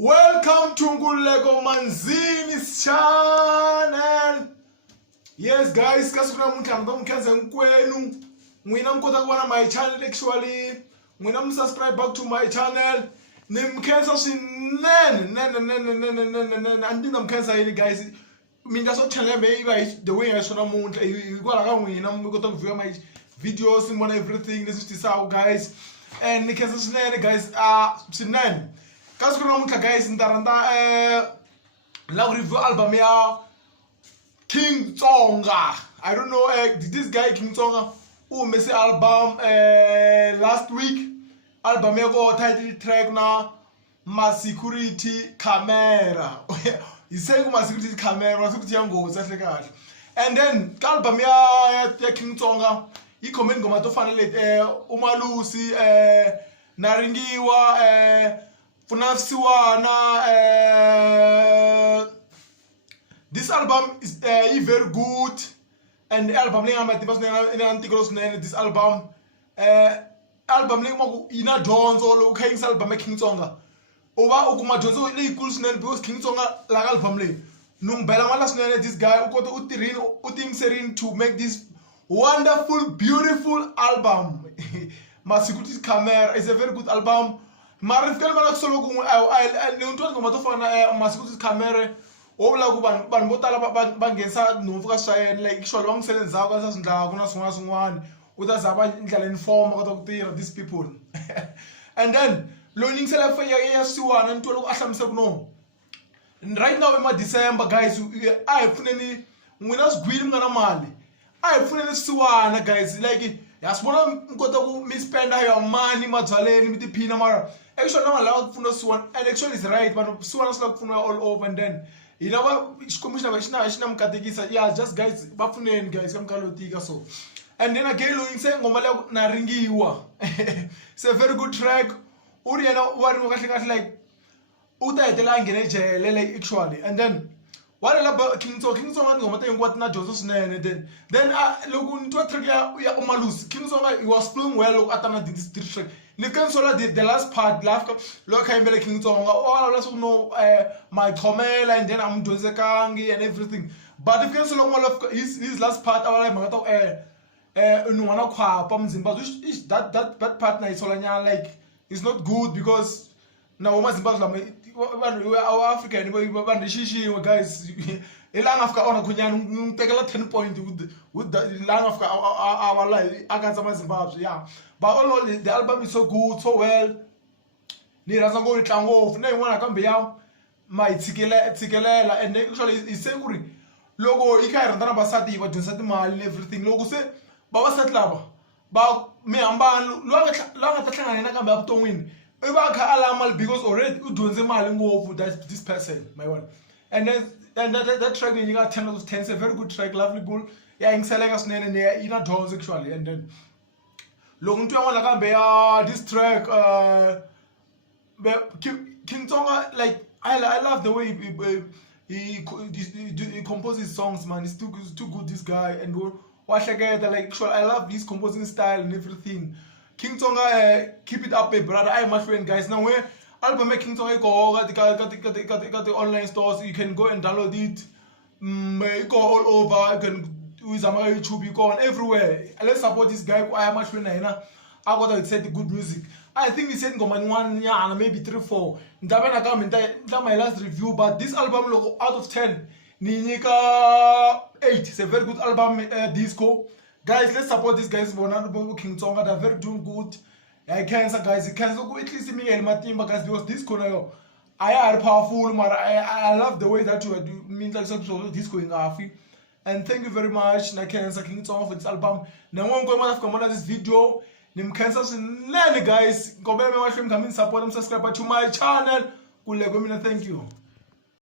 Welcome to Nguleko Manzini's channel. Yes guys, kasukuna mutando mkhenza nkwenu. Mwina mkota kuona my channel actually. Mwina subscribe back to my channel. Nimkhenza swinene. Andina mkhenza yini guys. Mina so channel maybe the way I shona muntle ikwala ka mwina mkota kuview my videos and everything this is how guys. And nikhenza swinene guys swinene. Kasi kuna mutla guys ndaranda la review album ya King Tsonga. I don't know did this guy King Tsonga who made the album last week. Album yako title track na Masecurity camera. He's saying Masecurity camera Masecurity yango sahle kahle. And then album ya King Tsonga he comment ngoma to fanele umalusi naringiwa this album is very good, and the album this album ina donzo lo kaying album King Tsonga oba ukuma donzo le cool snell because King Tsonga la album le nung bela mala snell this guy ukoto uting serin to make this wonderful beautiful album. Masecurity camera is a very good album. Marifkel malak solo ku le untwa ngoma to fana Masecurity camera obla ku ban botala bangenza nomvuka shayeni like sho long selenza zakho sasindla kuna swin'wana utazaba indlela inform kodwa kutira these people. And then learning self ya siwana into lo ahlamisa kuno right now in December guys ayifuneni ngwina sigwili mngana mali ayifuneni siwana guys like yasibona mkota ku mispenda your money madzaleni mitiphina mara actually nama la kufuna siwana and actually is right but siwana sila kufuna all over. And then you know what commissioner shina mkatekisa yeah just guys bafuneni guys kamkalotika so. And then again lo ingise ngoma le naringiwa it's a very good track uri yena wari ngokahle like utayetela ngene jele like actually. And then what about King Tsonga ngoma te ngwati na Jozo swinene then loko ntwa track ya umalusi King Tsonga he was flowing well loko atana this track ni kansola the last part lafka lo khayembele King Tsonga all let's know my comela and then I'm dozekangi and everything but if kansola ngoma his last part awala mangata unwana khwapa mzimba which that part na isolanya like it's not good because now mazimba lama our African bandishishiwe guys elanga afika ona kunyana ngtekela 10 point with the lang afika our life against Zimbabwe yeah but all the album is so good so well ni raza ngo itlango na yin'wana kambe ya tshikelela and actually is saying uri loko ikayiranda na basati va dyondzisa timali and everything loko se babasati lava ba mihambano langa ta hlangana kambe avuton'wini because already udonze mali ngofu that this person my one. And then that track you got 10 out of 10 it's a very good track lovely bull yeah ngiselenga swinene ne ina donze actually. And then loko ntu yan'wana kambe ya this track King Tsonga like I love the way he composes songs man. It's too good this guy. And wahleketa like actually I love his composing style and everything. King Tsonga keep it up brother. I my friend guys now where album King Tsonga go got the online stores you can go and download it go all over you can use my YouTube you go on everywhere. Let's support this guy. I my friend I got to set the good music. I think he said ngoma 1 year maybe 3-4 ndabena kama that my last review but this album logo out of 10 ninyika 8. It's a very good album disco. Guys, let's support these guys. King Tsonga, they're very doing good. I cancer guys, you can so at least me and my team guys because this corner I are powerful, but I love the way that you do mean like so this going off. And thank you very much. Na cancer King Tsonga for this album. Now I'm going to this video. Nim cancer guys. Go back my stream, come in support and subscribe to my channel. Thank you.